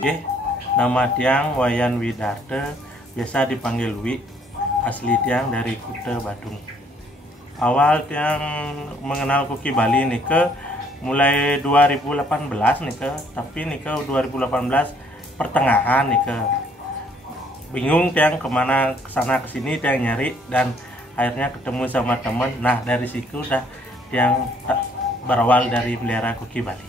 Oke, nama tiang Wayan Widarte, biasa dipanggil Wi, asli tiang dari Kuta Badung. Awal tiang mengenal koki Bali nih ke mulai 2018 nih ke, tapi nih ke 2018 pertengahan nih ke. Bingung tiang kemana kesana kesini tiang nyari dan akhirnya ketemu sama temen. Nah dari situ udah tiang berawal dari melihara koki Bali.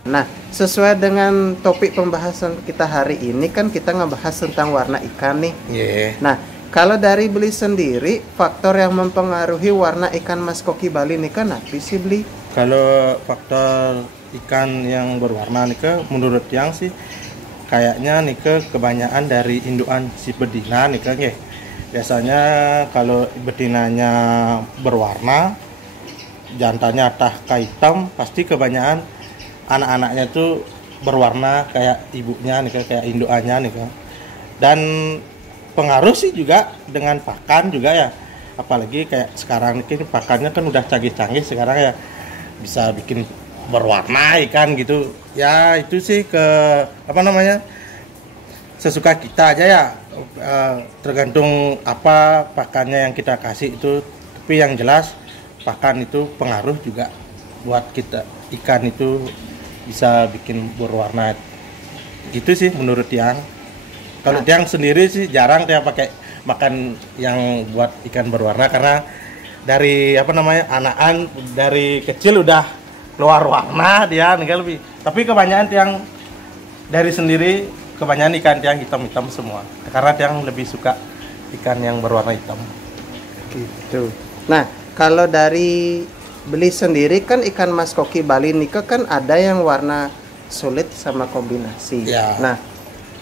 Nah, sesuai dengan topik pembahasan kita hari ini kan kita ngebahas tentang warna ikan nih. Yeah. Nah, kalau dari Beli sendiri, faktor yang mempengaruhi warna ikan mas koki Bali nih kan apa sih Beli? Kalau faktor ikan yang berwarna nih ke, menurut yang sih kayaknya nih ke kebanyakan dari indukan si betina nih ke. Biasanya kalau betinanya berwarna, jantannya atah hitam, pasti kebanyakan anak-anaknya tuh berwarna kayak ibunya nih kayak indukannya nih kan. Dan pengaruh sih juga dengan pakan juga ya, apalagi kayak sekarang ini pakannya kan udah canggih-canggih sekarang ya, bisa bikin berwarna ikan gitu ya. Itu sih ke apa namanya, sesuka kita aja ya, tergantung apa pakannya yang kita kasih itu. Tapi yang jelas pakan itu pengaruh juga buat kita, ikan itu bisa bikin berwarna gitu sih menurut tiang. Kalau tiang sendiri sih jarang tiang pakai makan yang buat ikan berwarna, karena dari apa namanya, anakan dari kecil udah keluar warna dia nih lebih. Tapi kebanyakan tiang dari sendiri kebanyakan ikan tiang hitam-hitam semua, karena tiang lebih suka ikan yang berwarna hitam gitu. Nah, kalau dari Beli sendiri kan ikan mas koki Bali nih kan ada yang warna sulit sama kombinasi. Ya. Nah,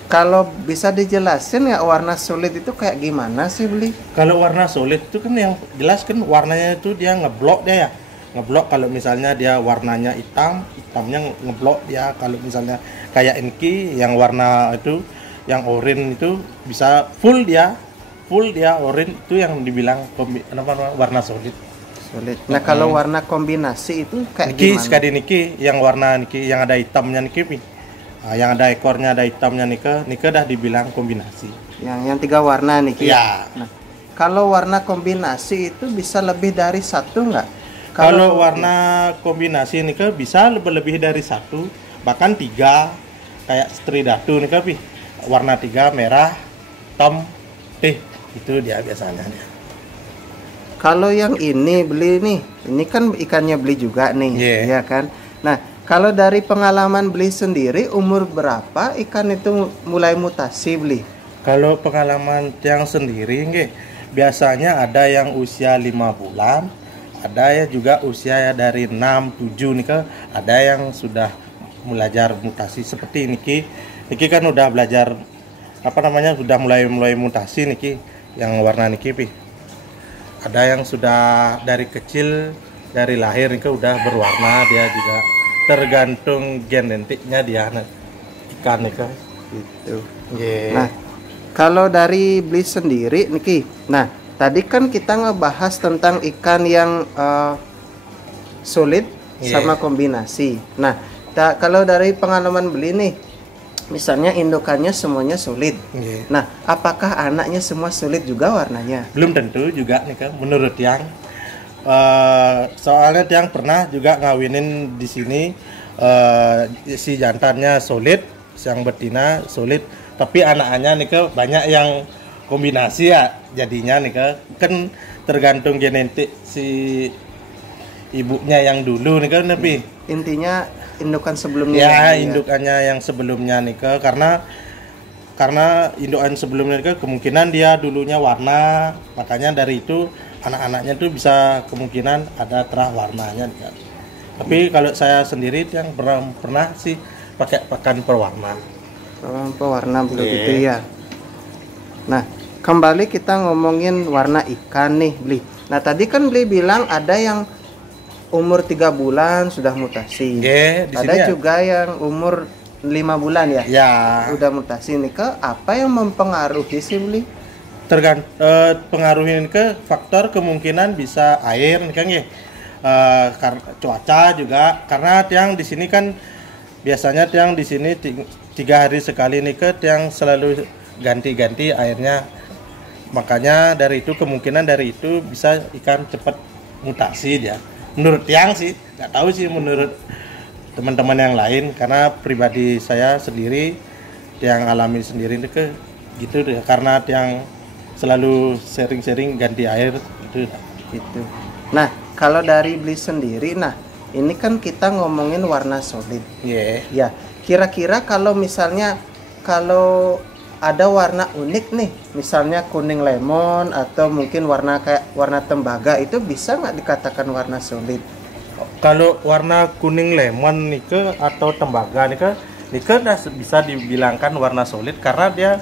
kalau bisa dijelasin ya warna sulit itu kayak gimana sih Beli? Kalau warna sulit itu kan yang jelas kan warnanya itu dia ngeblok dia ya. Ngeblok kalau misalnya dia warnanya hitam, hitamnya ngeblok dia. Kalau misalnya kayak Enki yang warna itu, yang oranye itu bisa full dia oranye, itu yang dibilang warna sulit. Sulit. Nah, kalau warna kombinasi itu kayak niki, gimana? Sekali niki yang warna niki yang ada hitamnya niki, yang ada ekornya ada hitamnya niki dah dibilang kombinasi. Yang 3 warna niki. Ya. Nah, kalau warna kombinasi itu bisa lebih dari satu nggak? Kalau warna kombinasi niki bisa lebih dari 1, bahkan 3, kayak stridatu niki warna 3, merah, hitam, itu dia biasanya dia. Kalau yang ini Beli nih, ini kan ikannya Beli juga nih, ya kan? Nah, kalau dari pengalaman Beli sendiri, umur berapa ikan itu mulai mutasi Beli? Kalau pengalaman yang sendiri, biasanya ada yang usia 5 bulan, ada ya juga usia ya dari 6, 7 nih ke, ada yang sudah belajar mutasi seperti niki kan udah belajar apa namanya, sudah mulai mutasi niki yang warna niki ada yang sudah dari kecil, dari lahir itu udah berwarna dia juga, tergantung genetiknya dia ikan itu gitu. Nah, kalau dari Beli sendiri Niki, nah tadi kan kita ngebahas tentang ikan yang sulit sama kombinasi. Nah, kalau dari pengalaman Beli nih, misalnya indukannya semuanya sulit. Nah, apakah anaknya semua sulit juga warnanya? Belum tentu juga nih kan, menurut yang soalnya yang pernah juga ngawinin di sini, si jantannya sulit, yang betina sulit, tapi anak-anaknya nih kan banyak yang kombinasi ya jadinya nih kan tergantung genetik si ibunya yang dulu nih kan. Tapi intinya indukan sebelumnya ya, indukannya yang sebelumnya nih karena indukan sebelumnya nih kemungkinan dia dulunya warna, makanya dari itu anak-anaknya tuh bisa kemungkinan ada terah warnanya nih. Tapi kalau saya sendiri yang pernah sih pakai pakan pewarna. Pewarna begitu ya. Nah, kembali kita ngomongin warna ikan nih Beli. Nah, tadi kan Beli bilang ada yang umur 3 bulan sudah mutasi. Ada juga yang umur 5 bulan ya. Udah mutasi nih ke apa yang mempengaruhi sih Beli? Pengaruhin ke faktor kemungkinan bisa air nih kan cuaca juga, karena tiang di sini kan biasanya tiang di sini 3 hari sekali nih ke yang selalu ganti-ganti airnya. Makanya dari itu kemungkinan dari itu bisa ikan cepat mutasi dia. Menurut yang sih, nggak tahu sih menurut teman-teman yang lain, karena pribadi saya sendiri yang alami sendiri itu ke gitu deh, karena yang selalu sering-sering ganti air itu gitu. Nah, kalau dari Bli sendiri, nah ini kan kita ngomongin warna solid. yeah. Ya, kira-kira kalau misalnya kalau ada warna unik nih, misalnya kuning lemon atau mungkin warna kayak warna tembaga, itu bisa nggak dikatakan warna solid? Kalau warna kuning lemon nih ke atau tembaga nih ke bisa dibilangkan warna solid, karena dia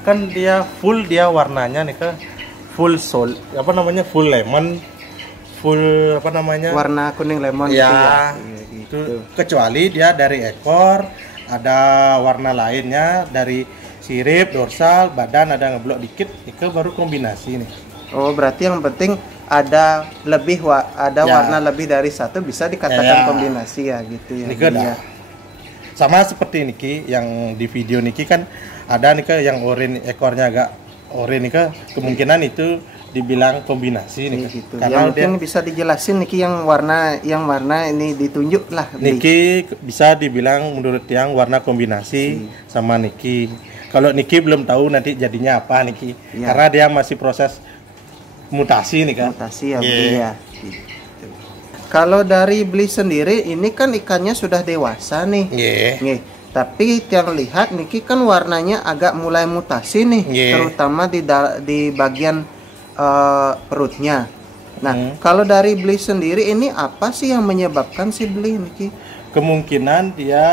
kan dia full, dia warnanya nih ke full full lemon, full warna kuning lemon ya, gitu ya. Itu kecuali dia dari ekor ada warna lainnya, dari sirip, dorsal, badan ada ngeblok dikit, itu baru kombinasi nih. Oh, berarti yang penting ada warna lebih dari satu, bisa dikatakan kombinasi ya gitu ya. Ya. Sama seperti niki yang di video niki kan ada nih yang oranye, ekornya agak oranye nih, kemungkinan itu dibilang kombinasi nih gitu. Karena mungkin bisa dijelasin niki yang warna ini ditunjuk lah. Niki bisa dibilang menurut yang warna kombinasi sama niki. Kalau niki belum tahu nanti jadinya apa niki, karena dia masih proses mutasi nih kan. Mutasi ya, ya. Gitu. Kalau dari Bli sendiri, ini kan ikannya sudah dewasa nih. Nih, tapi yang lihat niki kan warnanya agak mulai mutasi nih, terutama di bagian perutnya. Nah, kalau dari Bli sendiri, ini apa sih yang menyebabkan si Bli niki? Kemungkinan dia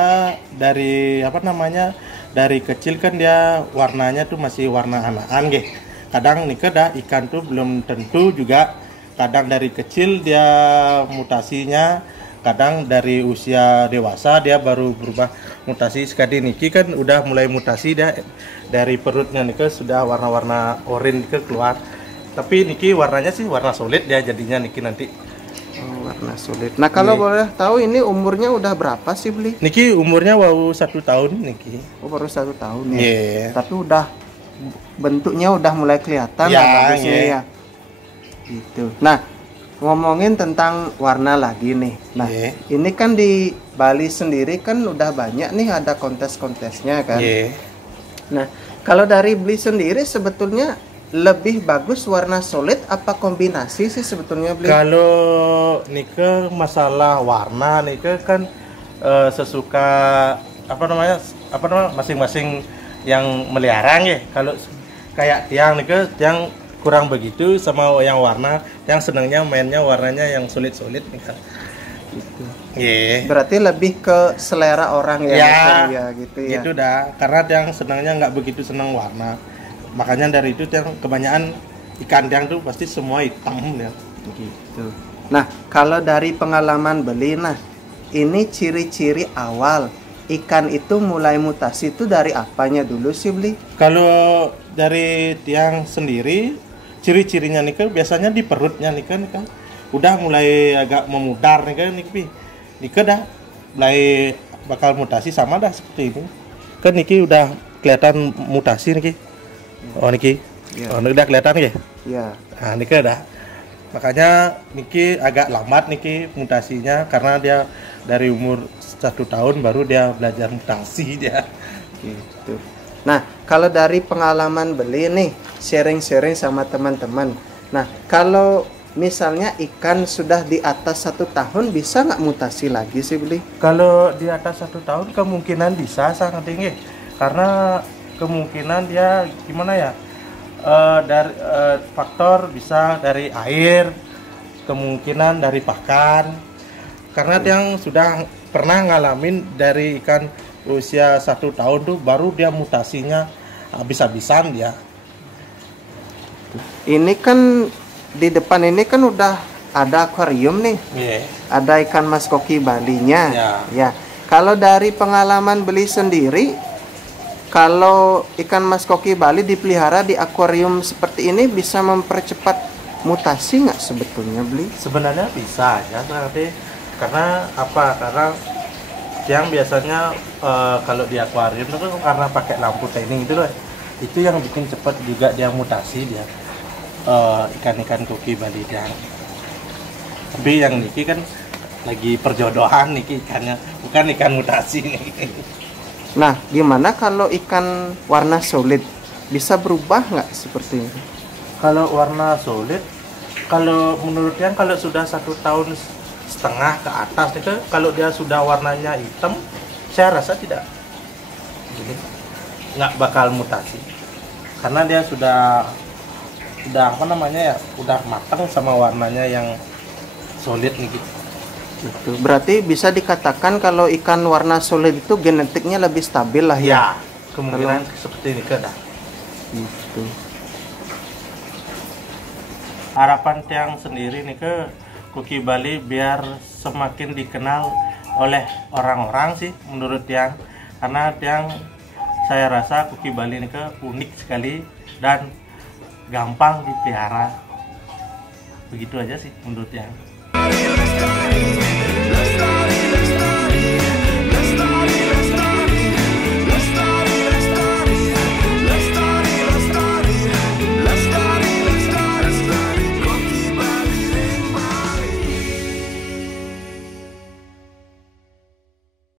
dari kecil kan dia warnanya tuh masih warna anakan ge. Kadang nih ikan tuh belum tentu juga, kadang dari kecil dia mutasinya, kadang dari usia dewasa dia baru berubah mutasi. Sekali niki kan udah mulai mutasi, dia dari perutnya nih sudah warna-warna oranye keluar. Tapi niki warnanya sih warna solid dia jadinya niki nanti. Oh, warna solid. Nah, kalau boleh tahu ini umurnya udah berapa sih Bli? Niki umurnya baru 1 tahun niki. Oh, baru 1 tahun ya. Tapi udah bentuknya udah mulai kelihatan lah bagusnya ya. Gitu. Nah, ngomongin tentang warna lagi nih. Nah, ini kan di Bali sendiri kan udah banyak nih ada kontes-kontesnya kan. Nah, kalau dari Bli sendiri sebetulnya lebih bagus warna solid apa kombinasi sih sebetulnya Bli? Kalau nike masalah warna nike kan sesuka masing-masing yang melihara ya. Kalau kayak tiang nike yang kurang begitu sama yang warna, yang senangnya mainnya warnanya yang solid-solid nih kan. Gitu. Berarti lebih ke selera orang ya gitu ya. Gitu dah, karena yang senangnya nggak begitu senang warna. Makanya dari itu yang kebanyakan ikan tiang tuh pasti semua hitam ya. Gitu. Nah, kalau dari pengalaman Bli, nah ini ciri-ciri awal ikan itu mulai mutasi itu dari apanya dulu sih Bli? Kalau dari tiang sendiri, ciri-cirinya nih kan biasanya di perutnya nih kan udah mulai agak memudar nih kan nih dah mulai bakal mutasi sama dah seperti ini. Kan niki udah kelihatan mutasi niki. Oh niki. Oh udah kelihatan ya? Iya. Nah niki dah. Makanya niki agak lambat niki mutasinya, karena dia dari umur 1 tahun baru dia belajar mutasi dia. Gitu. Nah, kalau dari pengalaman Bli nih, sharing-sharing sama teman-teman. Nah, kalau misalnya ikan sudah di atas 1 tahun, bisa nggak mutasi lagi sih Bli? Kalau di atas 1 tahun kemungkinan bisa sangat tinggi, karena kemungkinan dia gimana ya, dari faktor bisa dari air, kemungkinan dari pakan, karena yang sudah pernah ngalamin dari ikan usia 1 tahun tuh baru dia mutasinya habis-habisan dia. Ini kan di depan ini kan udah ada akuarium nih. Ada ikan mas koki Balinya. Ya. Kalau dari pengalaman Bli sendiri, kalau ikan mas koki Bali dipelihara di akuarium seperti ini bisa mempercepat mutasi nggak sebetulnya Bli? Sebenarnya bisa ya, tapi karena apa? Karena yang biasanya kalau di akuarium itu kan karena pakai lampu tanning itu loh, itu yang bikin cepat juga dia mutasi dia ikan-ikan koki Bali Tiang. Tapi yang niki kan lagi perjodohan niki ikannya, bukan ikan mutasi nih. Nah, gimana kalau ikan warna solid bisa berubah nggak seperti ini? Kalau warna solid, kalau menurut yang kalau sudah 1,5 tahun ke atas itu, kalau dia sudah warnanya hitam, saya rasa tidak, jadi nggak bakal mutasi, karena dia sudah apa namanya ya, udah matang sama warnanya yang solid nih gitu. Gitu. Berarti bisa dikatakan kalau ikan warna solid itu genetiknya lebih stabil lah ya? Ya, kemungkinan seperti ini kan. Gitu. Harapan Tiang sendiri nih ke Koki Bali biar semakin dikenal oleh orang-orang sih menurut Tiang, karena Tiang saya rasa Koki Bali ini unik sekali dan gampang dipelihara. Begitu aja sih menurut Tiang.